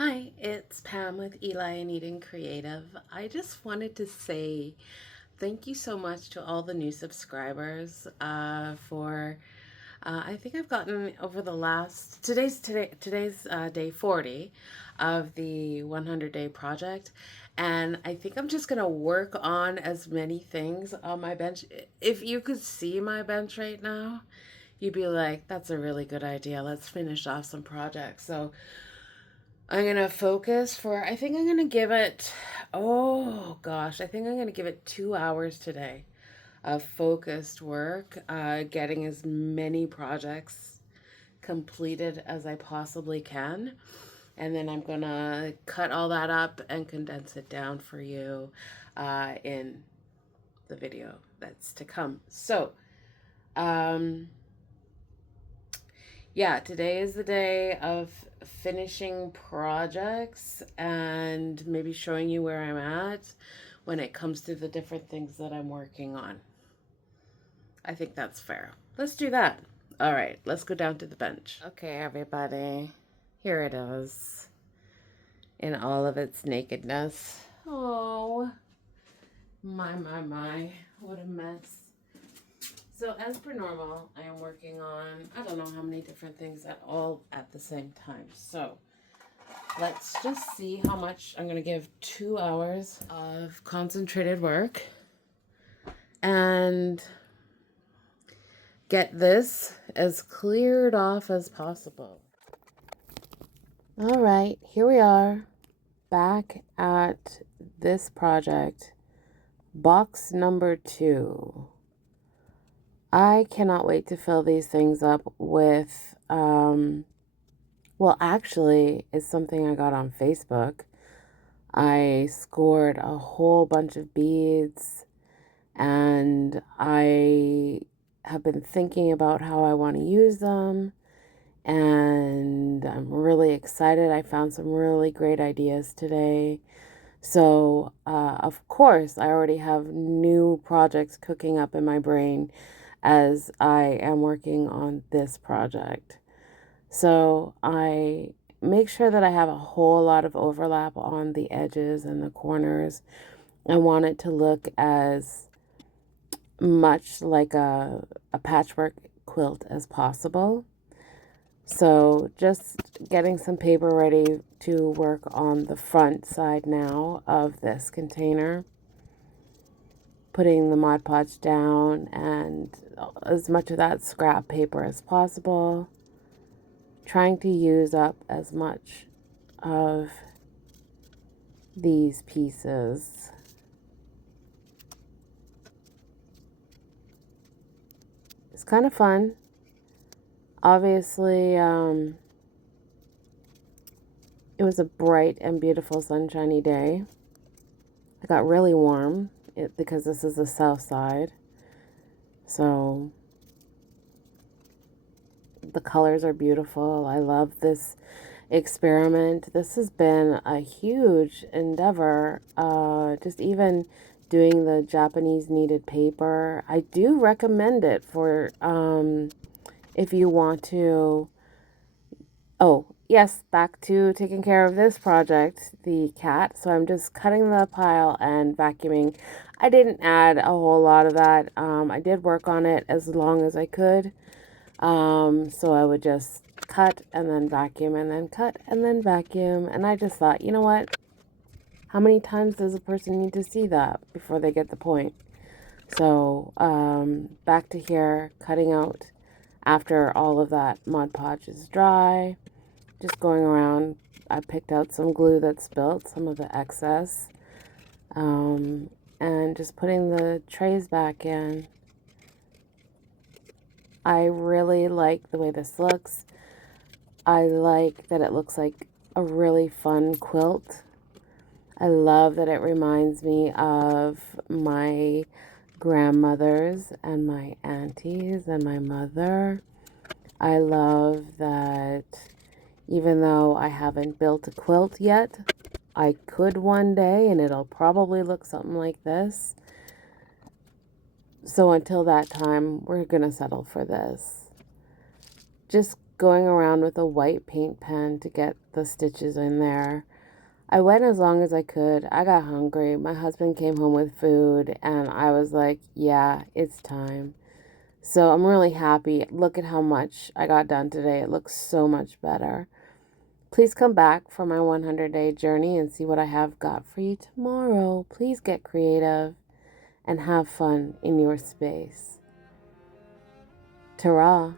Hi, it's Pam with Eli Eden Creative. I just wanted to say thank you so much to all the new subscribers for I think I've gotten over the last today's day 40 of the 100-day project, and I think I'm just gonna work on as many things on my bench. If you could see my bench right now, you'd be like, that's a really good idea. Let's finish off some projects. So I'm gonna focus for, I think I'm gonna give it, oh gosh, I think I'm gonna give it 2 hours today of focused work, getting as many projects completed as I possibly can. And then I'm gonna cut all that up and condense it down for you in the video that's to come. So, um, yeah, today is the day of finishing projects and maybe showing you where I'm at when it comes to the different things that I'm working on. I think that's fair. Let's do that. All right, let's go down to the bench. Okay, everybody, here it is in all of its nakedness. Oh, my, what a mess. So as per normal, I am working on, I don't know how many different things at the same time. So let's just see how much I'm going to give 2 hours of concentrated work and get this as cleared off as possible. All right, here we are back at this project, box number 2. I cannot wait to fill these things up with, well, actually, it's something I got on Facebook. I scored a whole bunch of beads, and I have been thinking about how I want to use them, and I'm really excited. I found some really great ideas today. So, of course, I already have new projects cooking up in my brain as I am working on this project. So I make sure that I have a whole lot of overlap on the edges and the corners. I want it to look as much like a patchwork quilt as possible. So just getting some paper ready to work on the front side now of this container. Putting the Mod Podge down and as much of that scrap paper as possible. Trying to use up as much of these pieces. It's kind of fun. Obviously, it was a bright and beautiful sunshiny day. It got really warm because this is the south side. So the colors are beautiful. I love this experiment. This has been a huge endeavor. Just even doing the Japanese kneaded paper. I do recommend it for if you want to. Oh, yes, back to taking care of this project, the cat. So I'm just cutting the pile and vacuuming. I didn't add a whole lot of that. I did work on it as long as I could. So I would just cut and then vacuum and then cut and then vacuum. And I just thought, you know what? How many times does a person need to see that before they get the point? So, back to here, cutting out after all of that Mod Podge is dry. Just going around, I picked out some glue that spilt, some of the excess. And just putting the trays back in. I really like the way this looks. I like that it looks like a really fun quilt. I love that it reminds me of my grandmothers and my aunties and my mother. I love that even though I haven't built a quilt yet, I could one day, and it'll probably look something like this. So until that time, we're going to settle for this. Just going around with a white paint pen to get the stitches in there. I went as long as I could. I got hungry. My husband came home with food, and I was like, yeah, it's time. So I'm really happy. Look at how much I got done today. It looks so much better. Please come back for my 100-day journey and see what I have got for you tomorrow. Please get creative and have fun in your space. Ta-ra.